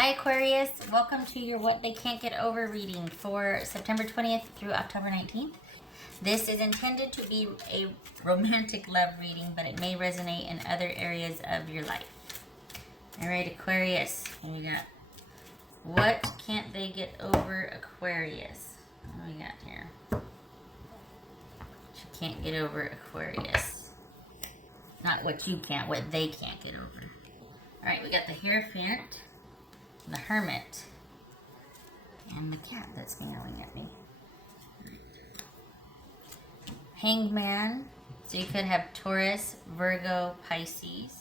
Hi Aquarius, welcome to your What They Can't Get Over reading for September 20th through October 19th. This is intended to be a romantic love reading, but it may resonate in other areas of your life. Alright Aquarius, what we got? What can't they get over, Aquarius? What do we got here? What you can't get over, Aquarius. Not what you can't, what they can't get over. Alright, we got the Hierophant, the Hermit, and the cat that's meowing at me. Hanged Man, so you could have Taurus, Virgo, Pisces.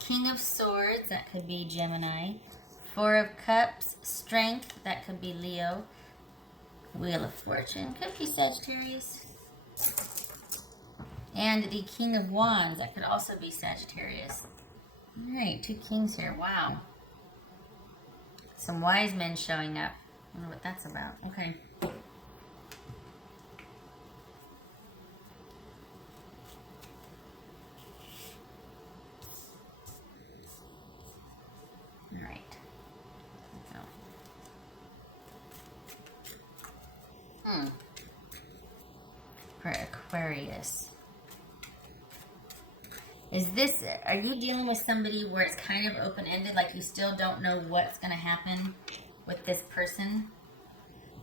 King of Swords, that could be Gemini. Four of Cups, Strength, that could be Leo. Wheel of Fortune, could be Sagittarius. And the King of Wands, that could also be Sagittarius. Alright, two kings here. Wow. Some wise men showing up. I wonder what that's about. Okay. Alright. For Aquarius. Are you dealing with somebody where it's kind of open-ended, like you still don't know what's going to happen with this person?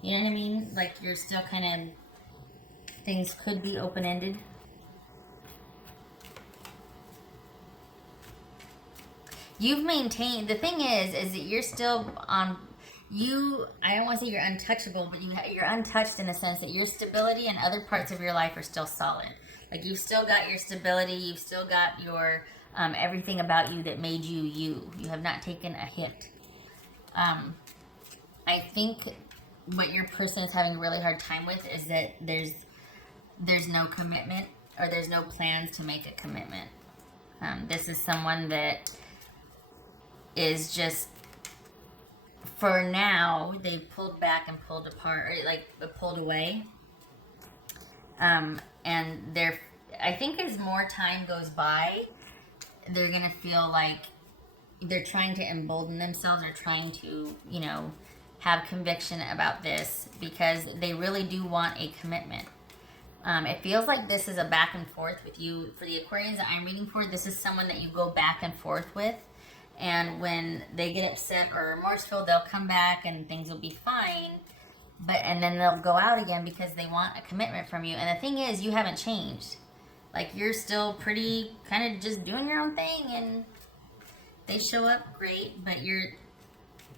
You know what I mean? Like you're still kind of, things could be open-ended. You've maintained, the thing is that you're still on, I don't want to say you're untouchable, but you're untouched in the sense that your stability and other parts of your life are still solid. Like you've still got your stability, you've still got your, everything about you that made you you. You have not taken a hit. I think what your person is having a really hard time with is that there's no commitment, or there's no plans to make a commitment. This is someone that is just, for now, they've pulled back and pulled apart, or like pulled away. And I think as more time goes by, they're going to feel like they're trying to embolden themselves, or trying to, have conviction about this, because they really do want a commitment. It feels like this is a back and forth with you. For the Aquarians that I'm reading for, this is someone that you go back and forth with. And when they get upset or remorseful, they'll come back and things will be fine. And then they'll go out again because they want a commitment from you. And the thing is, you haven't changed. Like, you're still pretty kind of just doing your own thing, and they show up great, but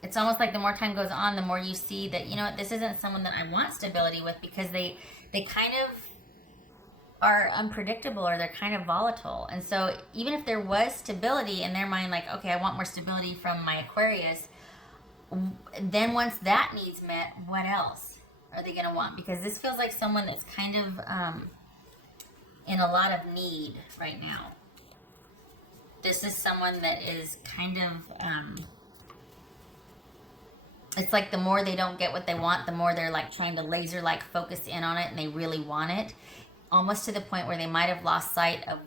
it's almost like the more time goes on, the more you see that, you know what, this isn't someone that I want stability with, because they kind of are unpredictable, or they're kind of volatile. And so even if there was stability in their mind, like, okay, I want more stability from my Aquarius, then once that need's met, what else are they going to want? Because this feels like someone that's kind of in a lot of need right now. This is someone that is kind of, it's like the more they don't get what they want, the more they're like trying to laser like focus in on it, and they really want it. Almost to the point where they might have lost sight of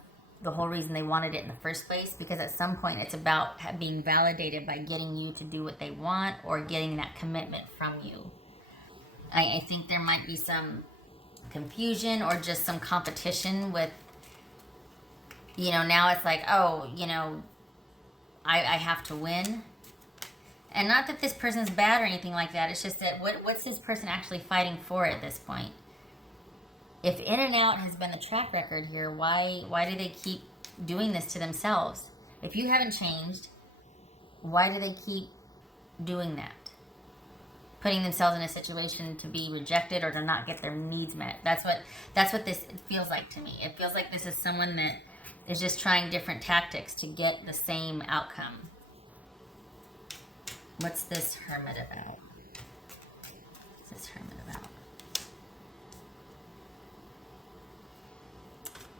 the whole reason they wanted it in the first place, because at some point it's about being validated by getting you to do what they want, or getting that commitment from you. I think there might be some confusion, or just some competition with, now it's like, oh, I have to win. And not that this person's bad or anything like that. It's just that what's this person actually fighting for at this point? If in and out has been the track record here, why do they keep doing this to themselves? If you haven't changed, why do they keep doing that? Putting themselves in a situation to be rejected, or to not get their needs met. That's what this feels like to me. It feels like this is someone that is just trying different tactics to get the same outcome. What's this Hermit about? What's this Hermit about?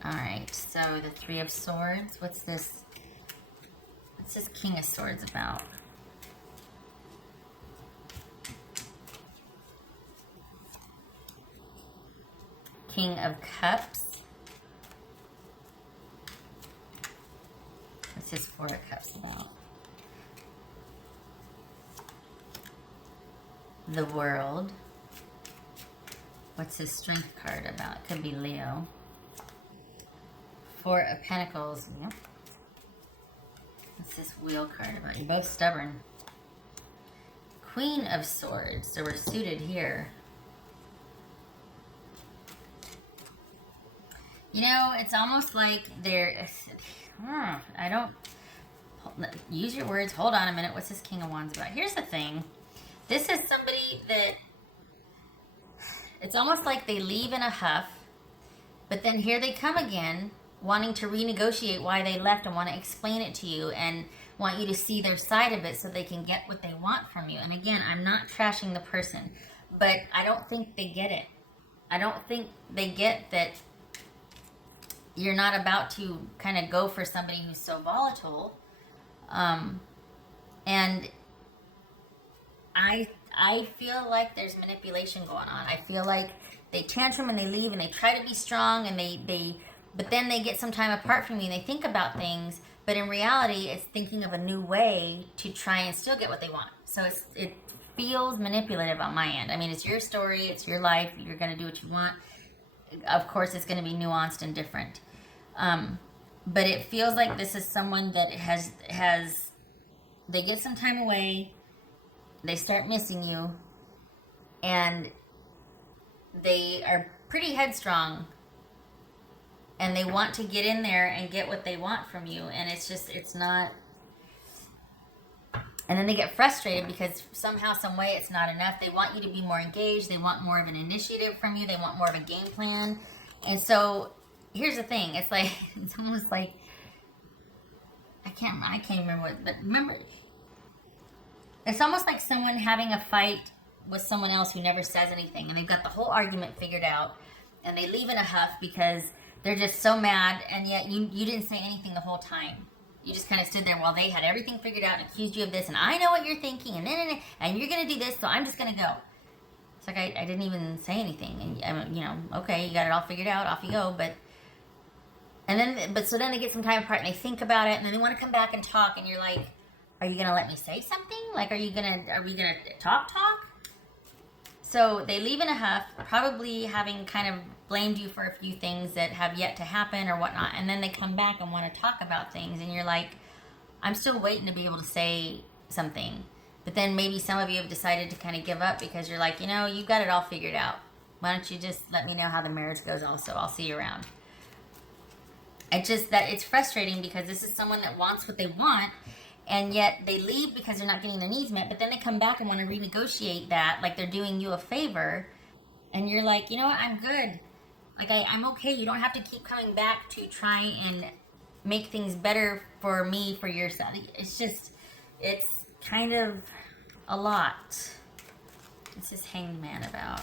Alright, so the Three of Swords. What's this King of Swords about? King of Cups. What's this Four of Cups about? The World. What's this Strength card about? Could be Leo. Four of Pentacles. Yep. What's this Wheel card about? You're both stubborn. Queen of Swords. So we're suited here. You know, it's almost like they're... I don't... Use your words. Hold on a minute. What's this King of Wands about? Here's the thing. This is somebody that... It's almost like they leave in a huff, but then here they come again, wanting to renegotiate why they left and want to explain it to you and want you to see their side of it so they can get what they want from you. And again, I'm not trashing the person, but I don't think they get it. I don't think they get that you're not about to kind of go for somebody who's so volatile. And I feel like there's manipulation going on. I feel like they tantrum and they leave and they try to be strong and but then they get some time apart from you and they think about things, but in reality, it's thinking of a new way to try and still get what they want. So it feels manipulative on my end. I mean, it's your story, it's your life, you're going to do what you want. Of course, it's going to be nuanced and different. But it feels like this is someone that they get some time away, they start missing you, and they are pretty headstrong, and they want to get in there and get what they want from you, and it's not, and then they get frustrated because somehow, some way, it's not enough. They want you to be more engaged, they want more of an initiative from you, they want more of a game plan. And so here's the thing, it's like, it's almost like, I can't remember what, but remember, it's almost like someone having a fight with someone else who never says anything, and they've got the whole argument figured out, and they leave in a huff because they're just so mad, and yet you didn't say anything the whole time. You just kind of stood there while they had everything figured out and accused you of this, and I know what you're thinking, and you're going to do this, so I'm just going to go. It's like I didn't even say anything, and you know, okay, you got it all figured out, off you go, so then they get some time apart, and they think about it, and then they want to come back and talk, and you're like, are you going to let me say something? Like, are we going to talk? So they leave in a huff, probably having kind of blamed you for a few things that have yet to happen or whatnot. And then they come back and want to talk about things. And you're like, I'm still waiting to be able to say something. But then maybe some of you have decided to kind of give up because you're like, you know, you've got it all figured out. Why don't you just let me know how the marriage goes also? I'll see you around. It's frustrating because this is someone that wants what they want, and yet they leave because they're not getting their needs met, but then they come back and want to renegotiate that like they're doing you a favor, and you're like, you know what, I'm good. Like, I'm okay. You don't have to keep coming back to try and make things better for me, for yourself. It's kind of a lot. What's this Hanged Man about?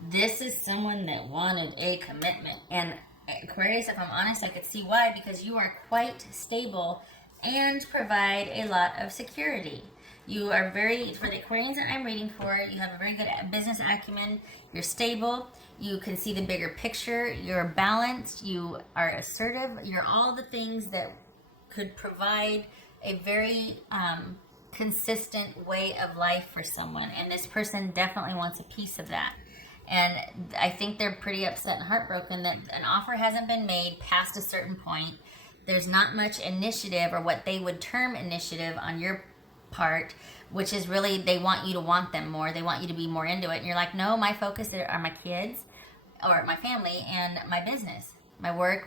This is someone that wanted a commitment, and Aquarius, if I'm honest, I could see why, because you are quite stable and provide a lot of security. You are for the Aquarians that I'm reading for, you have a very good business acumen, you're stable, you can see the bigger picture, you're balanced, you are assertive, you're all the things that could provide a very consistent way of life for someone, and this person definitely wants a piece of that. And I think they're pretty upset and heartbroken that an offer hasn't been made past a certain point. There's not much initiative, or what they would term initiative, on your part, which is really, they want you to want them more. They want you to be more into it. And you're like, no, my focus are my kids, or my family, and my business, my work,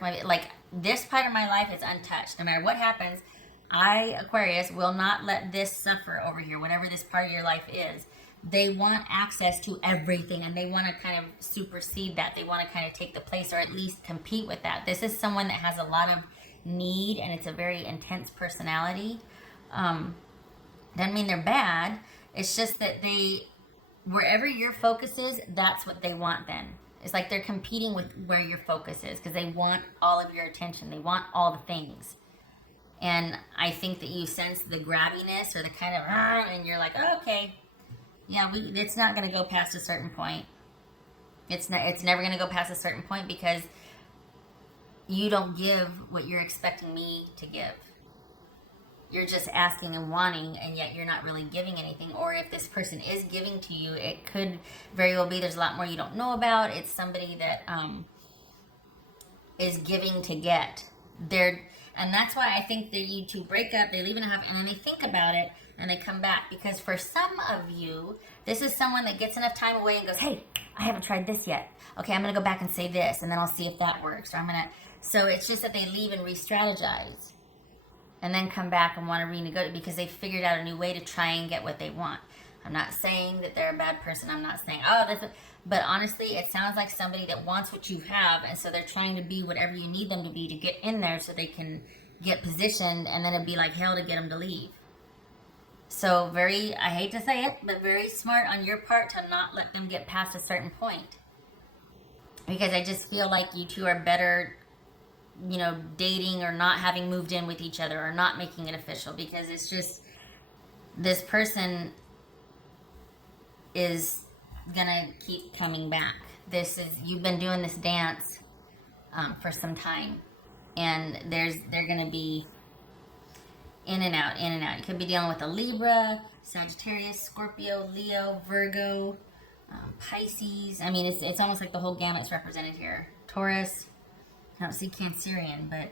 this part of my life is untouched. No matter what happens, I, Aquarius, will not let this suffer over here, whatever this part of your life is. They want access to everything, and they want to kind of supersede that. They want to kind of take the place, or at least compete with that. This is someone that has a lot of need, and it's a very intense personality. Doesn't mean they're bad. It's just that wherever your focus is, that's what they want then. It's like they're competing with where your focus is, because they want all of your attention. They want all the things. And I think that you sense the grabbiness, or the kind of, and you're like, oh, okay. Yeah, it's not going to go past a certain point. It's never going to go past a certain point, because you don't give what you're expecting me to give. You're just asking and wanting, and yet you're not really giving anything. Or if this person is giving to you, it could very well be there's a lot more you don't know about. It's somebody that is giving to get. And that's why I think that you two break up, they leave in a huff, and then they think about it, and they come back. Because for some of you, this is someone that gets enough time away and goes, hey, I haven't tried this yet. Okay, I'm going to go back and say this, and then I'll see if that works. Or so it's just that they leave and re-strategize, and then come back and want to renegotiate because they figured out a new way to try and get what they want. I'm not saying that they're a bad person. I'm not saying, but honestly, it sounds like somebody that wants what you have, and so they're trying to be whatever you need them to be to get in there so they can get positioned, and then it'd be like hell to get them to leave. So I hate to say it, but very smart on your part to not let them get past a certain point. Because I just feel like you two are better, dating or not having moved in with each other or not making it official, because it's just, this person is gonna keep coming back. You've been doing this dance for some time, and they're gonna be in and out, in and out. You could be dealing with a Libra, Sagittarius, Scorpio, Leo, Virgo, Pisces. I mean, it's almost like the whole gamut's represented here. Taurus. I don't see Cancerian, but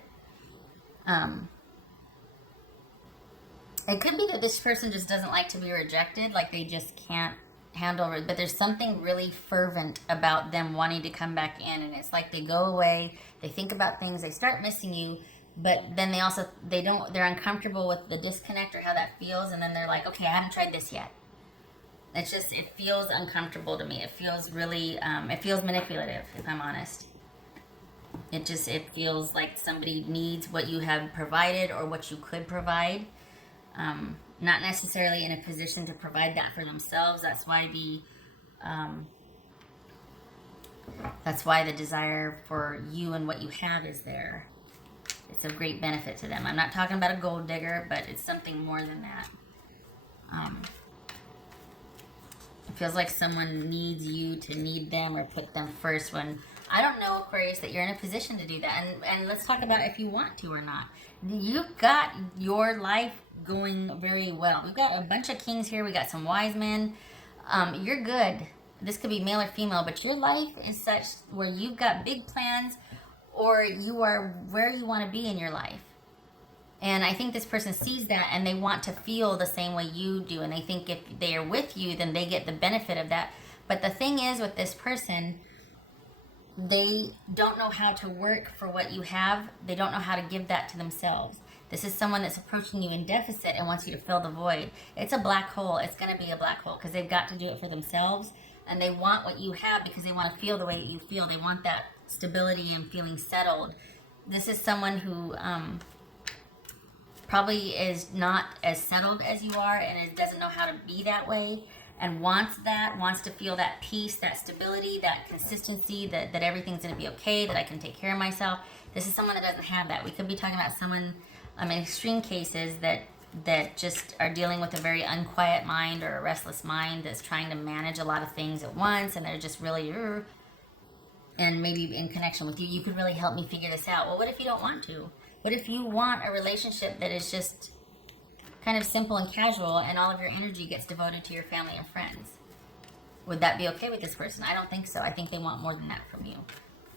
it could be that this person just doesn't like to be rejected, like they just can't handle it, but there's something really fervent about them wanting to come back in, and it's like they go away, they think about things, they start missing you, but then they're uncomfortable with the disconnect or how that feels, and then they're like, okay, I haven't tried this yet. It feels uncomfortable to me. It feels really, it feels manipulative, if I'm honest. It feels like somebody needs what you have provided or what you could provide. Not necessarily in a position to provide that for themselves. That's why the desire for you and what you have is there. It's of great benefit to them. I'm not talking about a gold digger, but it's something more than that. It feels like someone needs you to need them or put them first, when I don't know, Aquarius, that you're in a position to do that. And let's talk about if you want to or not. You've got your life going very well. We've got a bunch of kings here. We got some wise men. You're good. This could be male or female, but your life is such where you've got big plans, or you are where you want to be in your life. And I think this person sees that, and they want to feel the same way you do. And they think if they are with you, then they get the benefit of that. But the thing is with this person, they don't know how to work for what you have. They don't know how to give that to themselves. This is someone that's approaching you in deficit and wants you to fill the void. It's a black hole. It's going to be a black hole because they've got to do it for themselves. And they want what you have because they want to feel the way that you feel. They want that stability and feeling settled. This is someone who probably is not as settled as you are, and doesn't know how to be that way, and wants to feel that peace, that stability, that consistency, that everything's going to be okay, that I can take care of myself. This is someone that doesn't have that. We could be talking about someone, in extreme cases, that just are dealing with a very unquiet mind or a restless mind that's trying to manage a lot of things at once, and they're just really, and maybe in connection with you, you could really help me figure this out. Well, what if you don't want to? What if you want a relationship that is just kind of simple and casual, and all of your energy gets devoted to your family and friends? Would that be okay with this person? I don't think so. I think they want more than that from you.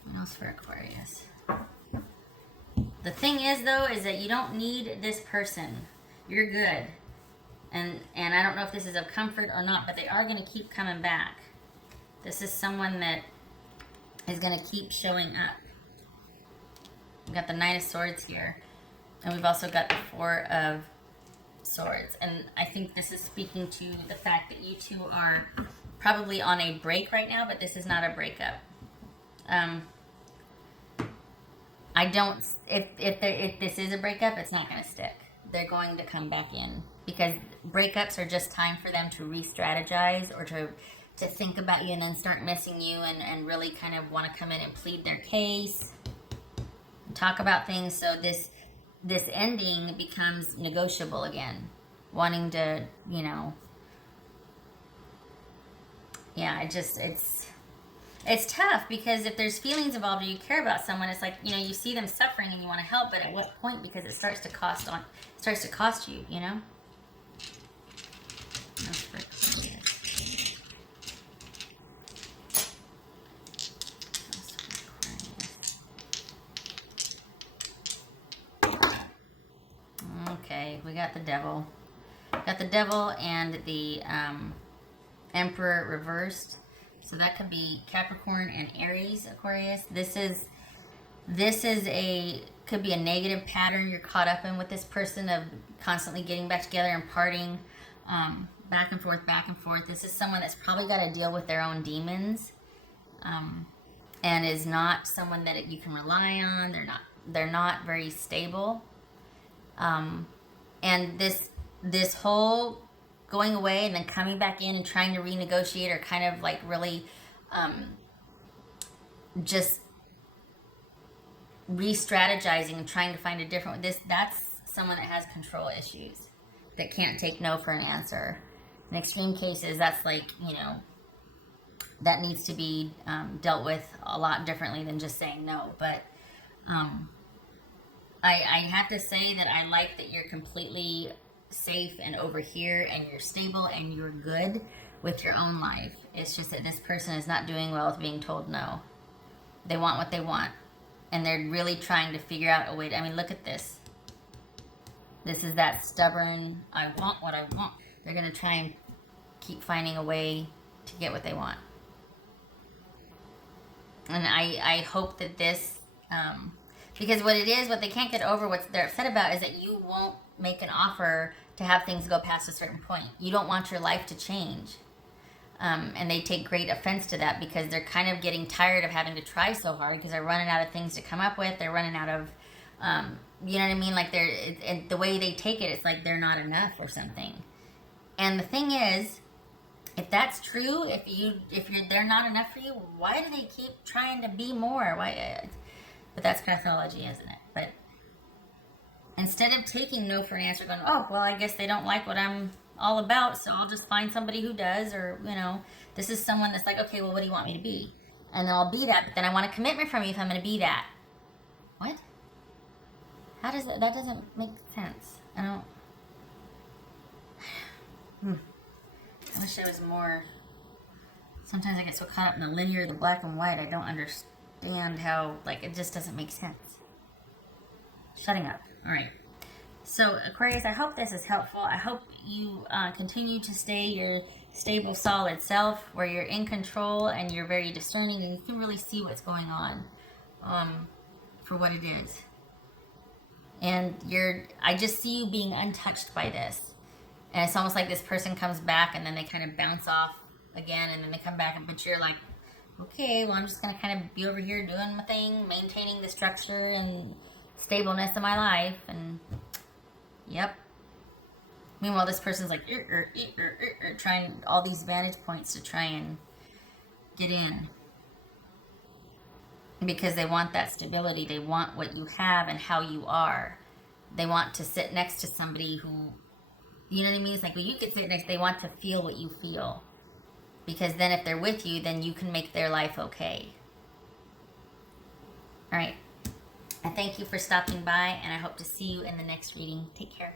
What else for Aquarius? The thing is, though, is that you don't need this person. You're good. And I don't know if this is of comfort or not, but they are going to keep coming back. This is someone that is going to keep showing up. We've got the Knight of Swords here. And we've also got the Four of Swords. And I think this is speaking to the fact that you two are probably on a break right now, but this is not a breakup. If this is a breakup, it's not going to stick. They're going to come back in, because breakups are just time for them to re-strategize, or to think about you and then start missing you, and really kind of want to come in and plead their case, talk about things. So this ending becomes negotiable again, wanting to, It's tough because if there's feelings involved or you care about someone, it's like, you know, you see them suffering and you want to help, but at what point? Because it starts to cost you, you know? That's for Aquarius. That's for Aquarius. Okay, we got the devil. Got the devil and the Emperor reversed. So that could be Capricorn and Aries, Aquarius. This could be a negative pattern you're caught up in with this person of constantly getting back together and partying, back and forth, back and forth. This is someone that's probably got to deal with their own demons, and is not someone that you can rely on. They're not very stable, and this whole going away and then coming back in and trying to renegotiate or kind of like really just re-strategizing and trying to find a different that's someone that has control issues, that can't take no for an answer. In extreme cases, that's like, you know, that needs to be dealt with a lot differently than just saying no. But I have to say that I like that you're completely safe and over here and you're stable and you're good with your own life. It's just that this person is not doing well with being told no. They want what they want, and they're really trying to figure out a way to, I mean, look at this. This is that stubborn, I want what I want. They're going to try and keep finding a way to get what they want. And I hope that this, because what they can't get over, what they're upset about is that you won't make an offer to have things go past a certain point. You don't want your life to change. And they take great offense to that because they're kind of getting tired of having to try so hard because they're running out of things to come up with. They're running out of, you know what I mean? Like and the way they take it, it's like they're not enough or something. And the thing is, if that's true, they're not enough for you, why do they keep trying to be more? Why? But that's pathology, isn't it? But instead of taking no for an answer, going, oh, well, I guess they don't like what I'm all about, so I'll just find somebody who does, or, you know, this is someone that's like, okay, well, what do you want me to be? And then I'll be that, but then I want a commitment from you if I'm going to be that. What? How does that doesn't make sense. I wish there was more. Sometimes I get so caught up in the linear, the black and white, I don't understand how, like, it just doesn't make sense. Shutting up. All right. So, Aquarius, I hope this is helpful. I hope you continue to stay your stable, solid self, where you're in control and you're very discerning and you can really see what's going on for what it is. And I just see you being untouched by this. And it's almost like this person comes back and then they kind of bounce off again and then they come back, but you're like, okay, well, I'm just going to kind of be over here doing my thing, maintaining the structure and stableness of my life, and yep. Meanwhile, this person's like trying all these vantage points to try and get in because they want that stability. They want what you have and how you are. They want to sit next to somebody who, you know what I mean? It's like, well, you could sit next. They want to feel what you feel, because then if they're with you, then you can make their life okay. All right. I thank you for stopping by, and I hope to see you in the next reading. Take care.